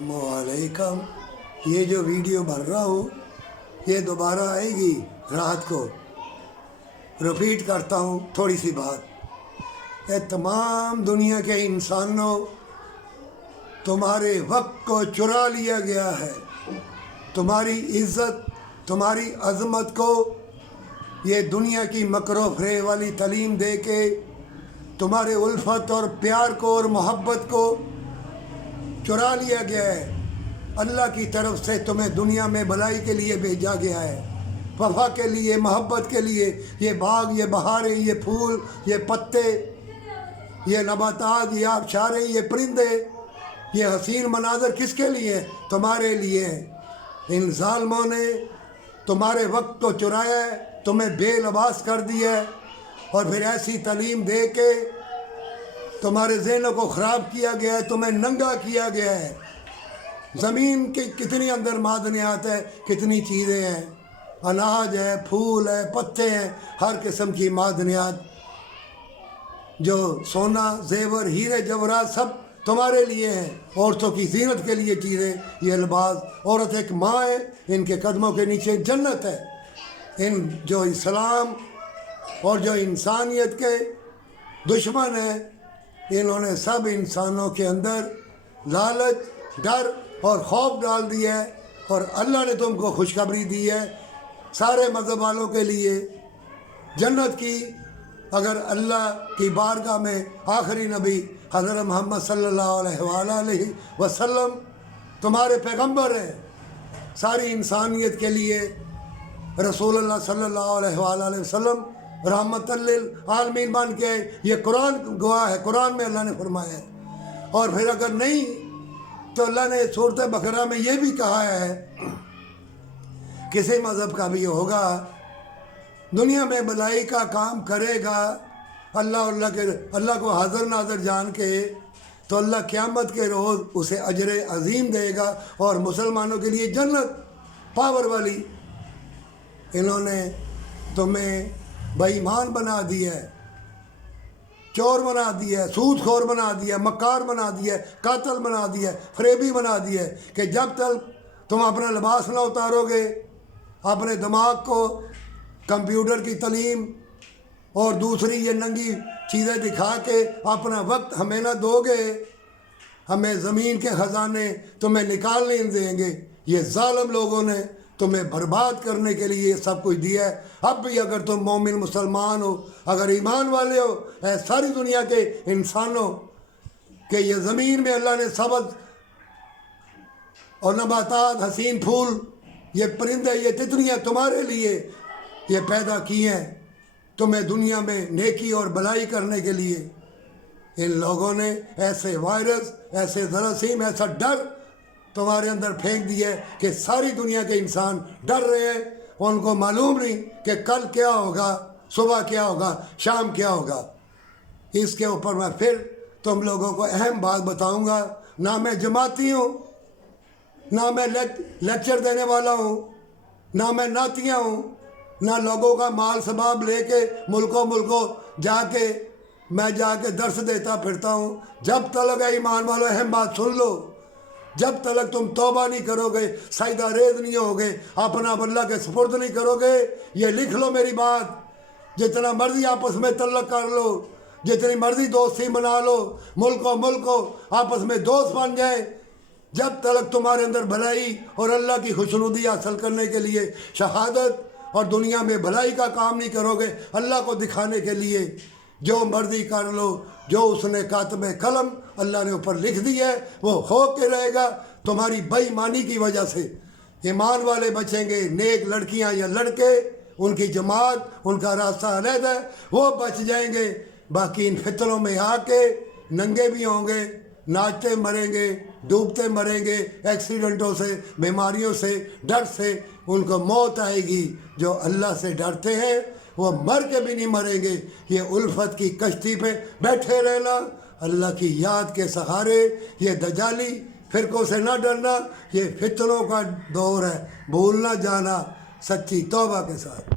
वालेकुम। ये जो वीडियो भर रहा हूँ ये दोबारा आएगी रात को। रिपीट करता हूँ थोड़ी सी बात। ये तमाम दुनिया के इंसानों, तुम्हारे वक्त को चुरा लिया गया है। तुम्हारी इज़्ज़त, तुम्हारी अज़मत को ये दुनिया की मकरो फरेब वाली तालीम दे के तुम्हारे उल्फत और प्यार को और मोहब्बत को चुरा लिया गया है। अल्लाह की तरफ से तुम्हें दुनिया में भलाई के लिए भेजा गया है, वफा के लिए, मोहब्बत के लिए। ये बाग, ये बहारें, ये फूल, ये पत्ते, ये नबातात, ये आबशारें, ये परिंदे, ये हसीन मनाजर किसके लिए? तुम्हारे लिए। इन ज़ालिमों ने तुम्हारे वक्त को चुराया है, तुम्हें बेलबास कर दिया है और फिर ऐसी तालीम दे के तुम्हारे ज़हनों को ख़राब किया गया है, तुम्हें नंगा किया गया है। ज़मीन के कितनी अंदर मादनियात है, कितनी चीज़ें हैं, अनाज है, फूल है, पत्ते हैं, हर किस्म की मादनियात, जो सोना, जेवर, हीरे जवाहरात सब तुम्हारे लिए हैं। औरतों की जीनत के लिए चीज़ें, ये लिबास। औरत एक माँ है, इनके कदमों के नीचे जन्नत है। इन जो इस्लाम और जो इंसानियत के दुश्मन हैं, इन्होंने सब इंसानों के अंदर लालच, डर और खौफ डाल दिया है। और अल्लाह ने तुमको खुशखबरी दी है सारे मज़हब वालों के लिए जन्नत की। अगर अल्लाह की बारगाह में आखिरी नबी हज़रत मोहम्मद सल्लल्लाहु अलैहि वसल्लम तुम्हारे पैगंबर हैं, सारी इंसानियत के लिए रसूलुल्लाह सल्लल्लाहु अलैहि वसल्लम रहमतुल लिल आलमीन बन के, ये कुरान गवाह है, कुरान में अल्लाह ने फरमाया है। और फिर अगर नहीं तो अल्लाह ने सूरत बकरा में ये भी कहा है, किसी मज़हब का भी होगा दुनिया में भलाई का काम करेगा, अल्लाह को हाज़िर नाज़िर जान के, तो अल्लाह क़यामत के रोज़ उसे अजर अज़ीम देगा और मुसलमानों के लिए जन्नत पावर वाली। इन्होंने तुम्हें बेईमान बना दिया है, चोर बना दिया है, सूदखोर बना दिया है, मक्कार बना दिया है, कातल बना दिया है, फरेबी बना दिया है कि जब तक तुम अपना लिबास ना उतारोगे, अपने दिमाग को कंप्यूटर की तालीम और दूसरी ये नंगी चीज़ें दिखा के अपना वक्त हमें ना दोगे, हमें ज़मीन के ख़जाने तुम्हें निकाल नहीं देंगे। ये ज़ालिम लोगों ने तुम्हें बर्बाद करने के लिए सब कुछ दिया है। अब भी अगर तुम मोमिन मुसलमान हो, अगर ईमान वाले हो, सारी दुनिया के इंसानों के ये ज़मीन में अल्लाह ने सब्ज़ और नबातात, हसीन फूल, ये परिंदे, ये तितलियाँ तुम्हारे लिए ये पैदा की हैं, तुम्हें दुनिया में नेकी और भलाई करने के लिए। इन लोगों ने ऐसे वायरस, ऐसे जरासीम, ऐसा डर तुम्हारे अंदर फेंक दिया है कि सारी दुनिया के इंसान डर रहे हैं। उनको मालूम नहीं कि कल क्या होगा, सुबह क्या होगा, शाम क्या होगा। इसके ऊपर मैं फिर तुम लोगों को अहम बात बताऊंगा। ना मैं जमाती हूँ, ना मैं लेक्चर देने वाला हूँ, ना मैं नातिया हूँ, ना लोगों का माल सबाब लेके मुल्कों जाके मैं जाके दर्स देता फिरता हूँ। जब तक ईमान वालों अहम बात सुन लो, जब तक तुम तौबा नहीं करोगे, सजदा रेज़ नहीं होगे, अपना अल्लाह के सुपुर्द नहीं करोगे, ये लिख लो मेरी बात। जितना मर्जी आपस में तल्लक कर लो, जितनी मर्जी दोस्ती बना लो, मुल्कों आपस में दोस्त बन जाए, जब तक तुम्हारे अंदर भलाई और अल्लाह की खुशनुदी हासिल करने के लिए शहादत और दुनिया में भलाई का काम नहीं करोगे, अल्लाह को दिखाने के लिए जो मर्जी कर लो, जो उसने कातब कलम अल्लाह ने ऊपर लिख दिया है वो हो के रहेगा। तुम्हारी बेईमानी की वजह से ईमान वाले बचेंगे, नेक लड़कियां या लड़के, उनकी जमात, उनका रास्ता अलग है, वो बच जाएंगे। बाकी इन फितरों में आके नंगे भी होंगे, नाचते मरेंगे, डूबते मरेंगे, एक्सीडेंटों से, बीमारियों से, डर से उनको मौत आएगी। जो अल्लाह से डरते हैं वो मर के भी नहीं मरेंगे। ये उल्फत की कश्ती पे बैठे रहना, अल्लाह की याद के सहारे, ये दजाली फ़िरक़ों से ना डरना, ये फितरों का दौर है, भूल ना जाना सच्ची तौबा के साथ।